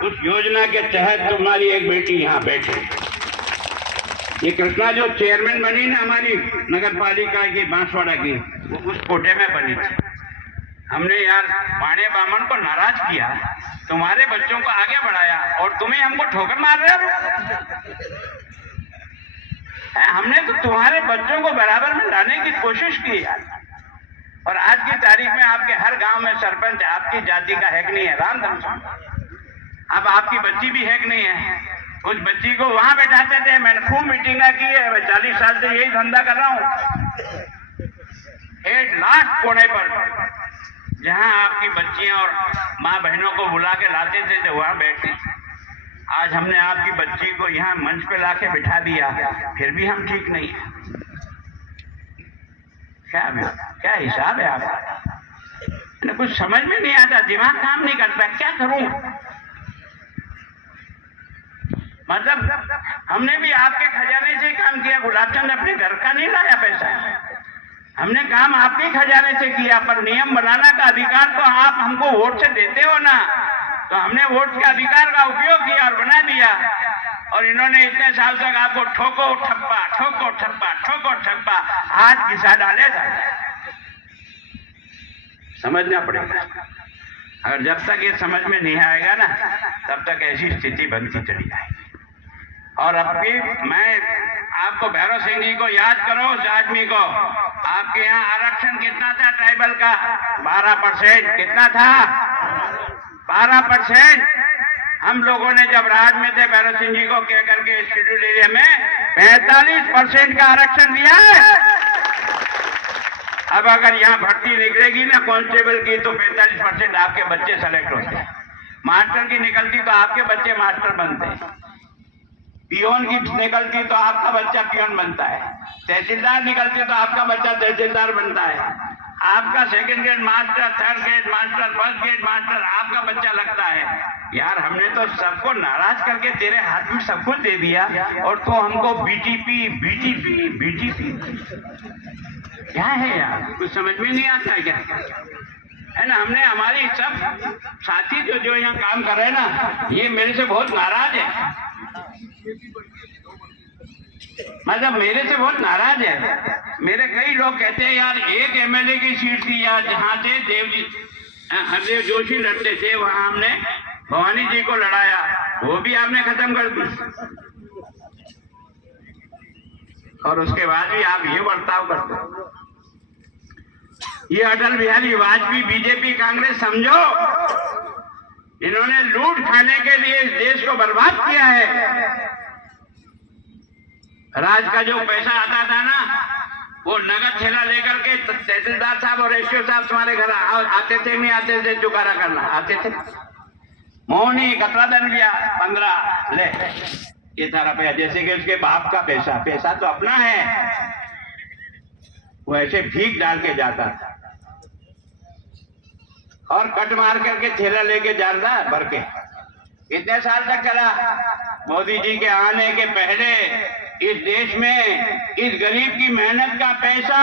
उस योजना के तहत तुम्हारी एक बेटी यहाँ बैठी। ये कृष्णा जो चेयरमैन बनी ना हमारी नगर पालिका की बांसवाड़ा की, वो उस कोटे में बनी थी। हमने यार बाणे बामन को नाराज किया, तुम्हारे बच्चों को आगे बढ़ाया और तुम्हें हमको ठोकर मार रहे हो। हमने तो तुम्हारे बच्चों को बराबर में लाने की कोशिश की यार। और आज की तारीख में आपके हर गांव में सरपंच आपकी जाति का हैक नहीं है, राम धर्म। अब आपकी बच्ची भी हैक नहीं है। उस बच्ची को वहां बैठाते थे, मैंने खूब मीटिंग की है, मैं 40 साल से यही धंधा कर रहा हूँ। 8 लाख कोने पर जहां आपकी बच्चियां और माँ बहनों को बुला के लाते थे तो वहां बैठती। आज हमने आपकी बच्ची को यहाँ मंच पे लाके बिठा दिया, फिर भी हम ठीक नहीं है। क्या हिसाब है आपका? कुछ समझ में नहीं आता, दिमाग काम नहीं करता, क्या करूं? मतलब हमने भी आपके खजाने से काम किया, गुलाबचंद अपने घर का नहीं लाया पैसा। हमने काम आपके खजाने से किया, पर नियम बनाने का अधिकार तो आप हमको वोट से देते हो ना। तो हमने वोट के अधिकार का उपयोग किया और बना दिया। और इन्होंने इतने साल तक आपको ठोको ठप्पा, ठोको ठप्पा, ठोको ठप्पा हाथ घिसा डालेगा। समझना पड़ेगा। अगर जब तक ये समझ में नहीं आएगा ना, तब तक ऐसी स्थिति बनती चली जाएगी। और अब भी मैं आपको भैरव सिंह जी को याद करो, उस आदमी को। आपके यहाँ आरक्षण कितना था ट्राइबल का? 12%। कितना था? 12%। हम लोगों ने जब राज में थे भैरव सिंह जी को कह करके शेड्यूल एरिया में 45% का आरक्षण दिया है। अब अगर यहाँ भर्ती निकलेगी ना कांस्टेबल की, तो 45% आपके बच्चे सेलेक्ट होते हैं। मास्टर की निकलती तो आपके बच्चे मास्टर बनते हैं। पियोन की निकलती तो आपका बच्चा पियोन बनता है। तहसीलदार निकलती तो आपका बच्चा तहसीलदार बनता है। आपका second grade master, third grade master, first grade master आपका बच्चा लगता है। यार हमने तो सबको नाराज करके तेरे हाथ में सब कुछ दे दिया और तू हमको बीटीपी बीटीपी बीटीपी क्या है यार? कुछ समझ में नहीं आता है क्या? है ना, हमने हमारी सब साथी जो यहाँ काम कर रहे हैं ना, ये मेरे से बहुत नाराज है। मतलब मेरे से बहुत नाराज है। मेरे कई लोग कहते हैं यार एक एमएलए की सीट थी यार, जहाँ से हरदेव जोशी लड़ते थे, वहां हमने भवानी जी को लड़ाया, वो भी आपने खत्म कर दी। और उसके बाद भी आप ये बर्ताव करते हो। ये अटल बिहारी वाजपेयी, बीजेपी, कांग्रेस समझो, इन्होंने लूट खाने के लिए इस देश को बर्बाद किया है। राज का जो पैसा आता था ना, वो नगद थैला लेकर के तहसीलदार साहब और एसडीओ साहब तुम्हारे घर आते थे, नहीं आते थे चुकारा करना आते थे। मोहनी कतरा दन लिया 15 ले, ये सारा पैसा जैसे कि उसके बाप का पैसा तो अपना है, वो ऐसे भीख डाल के जाता था और कट मार करके थैला लेके जाता भर के। इतने साल तक चला। मोदी जी के आने के पहले इस देश में इस गरीब की मेहनत का पैसा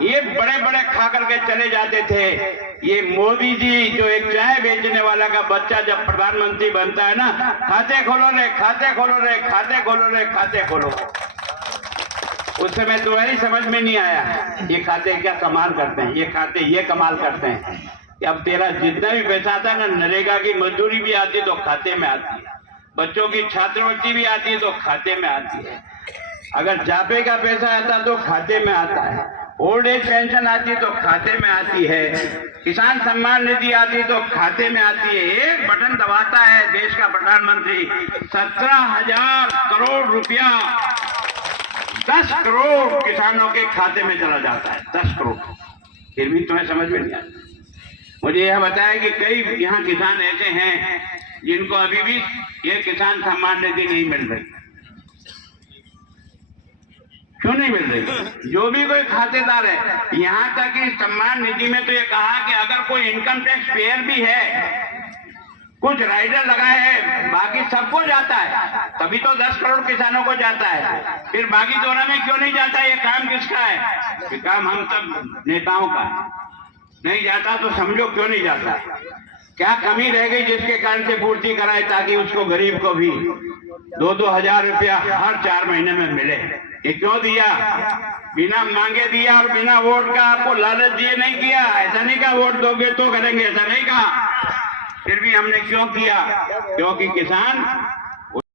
ये बड़े बड़े खा करके चले जाते थे। ये मोदी जी जो एक चाय बेचने वाला का बच्चा जब प्रधानमंत्री बनता है ना, खाते खोलो रे, खाते खोलो रे, खाते खोलो रे, खाते खोलो। उस समय तुम्हारी समझ में नहीं आया ये खाते क्या कमाल करते हैं, ये खाते ये कमाल करते हैं कि अब तेरा जितना भी पैसा आता है ना, नरेगा की मजदूरी भी आती है तो खाते में आती है, बच्चों की छात्रवृत्ति भी आती है तो खाते में आती है, अगर जापे का पैसा आता तो खाते में आता है, ओल्ड एज पेंशन आती तो खाते में आती है, किसान सम्मान निधि आती तो खाते में आती है। एक बटन दबाता है देश का प्रधानमंत्री, 17,000 करोड़ रुपया 10 करोड़ किसानों के खाते में चला जाता है। 10 करोड़। फिर भी तुम्हें समझ में नहीं आता। मुझे यह बताया कि कई यहाँ किसान ऐसे हैं जिनको अभी भी ये किसान सम्मान निधि नहीं मिल रही। क्यों नहीं मिल रही? जो भी कोई खातेदार है, यहाँ तक कि सम्मान निधि में तो ये कहा कि अगर कोई इनकम टैक्स पेयर भी है, कुछ राइडर लगाए हैं, बाकी सबको जाता है, तभी तो 10 करोड़ किसानों को जाता है। फिर बाकी दोनों में क्यों नहीं जाता? ये काम किसका है? ये काम हम सब नेताओं का है। नहीं जाता तो समझो क्यों नहीं जाता। क्या कमी रह गई जिसके कारण से पूर्ति कराए, ताकि उसको गरीब को भी 2-2 हजार रुपया हर 4 महीने में मिले। ये क्यों दिया? बिना मांगे दिया और बिना वोट का आपको लालच दिए नहीं किया। ऐसा नहीं कहा वोट दोगे तो करेंगे, ऐसा नहीं कहा। फिर भी हमने क्यों किया? क्योंकि किसान